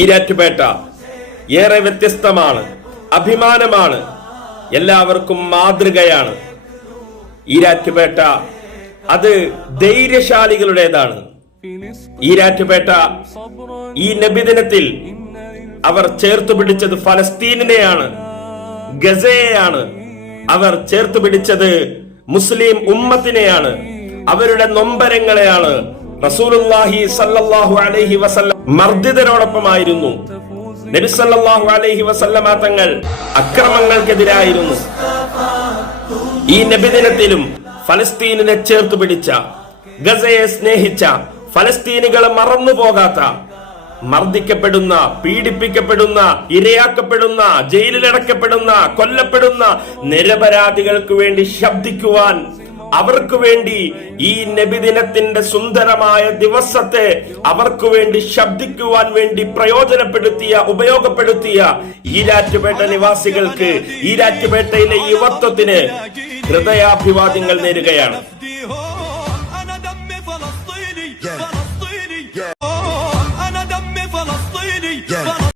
ഈരാറ്റുപേട്ട ഏറെ വ്യത്യസ്തമാണ്, അഭിമാനമാണ്, എല്ലാവർക്കും മാതൃകയാണ്. ഈരാറ്റുപേട്ട അത് ധൈര്യശാലികളുടേതാണ്. ഈരാറ്റുപേട്ട ഈ നബിദിനത്തിൽ അവർ ചേർത്തു പിടിച്ചത് ഫലസ്തീനിനെയാണ്, ഗസയെയാണ്. അവർ ചേർത്തു പിടിച്ചത് മുസ്ലിം ഉമ്മത്തിനെയാണ്, അവരുടെ നൊമ്പരങ്ങളെയാണ്. റസൂലുള്ളാഹി സ്വല്ലല്ലാഹു അലൈഹി വസല്ലം മർദ്ദിതരോടൊപ്പമായിരുന്നു. നബി സല്ലല്ലാഹു അലൈഹി വസല്ലമ തങ്ങൾ അക്രമങ്ങൾക്കെതിരായിരുന്നു. ഈ നബിദിനത്തിലും ഫലസ്തീനിനെ ചേർത്തു പിടിച്ച, ഗസയെ സ്നേഹിച്ച, ഫലസ്തീനികളെ മറന്നു പോകാത്ത, മർദ്ദിക്കപ്പെടുന്ന, പീഡിപ്പിക്കപ്പെടുന്ന, ഇരയാക്കപ്പെടുന്ന, ജയിലിലടക്കപ്പെടുന്ന, കൊല്ലപ്പെടുന്ന നിരപരാധികൾക്ക് വേണ്ടി ശബ്ദിക്കുവാൻ, അവർക്ക് വേണ്ടി ഈ നബിദിനത്തിന്റെ സുന്ദരമായ ദിവസത്തെ അവർക്ക് വേണ്ടി ശബ്ദിക്കുവാൻ വേണ്ടി ഉപയോഗപ്പെടുത്തിയ ഈരാറ്റുപേട്ട നിവാസികൾക്ക്, ഈരാറ്റുപേട്ടയിലെ യുവത്വത്തിന് ഹൃദയാഭിവാദ്യങ്ങൾ നേരുകയാണ്.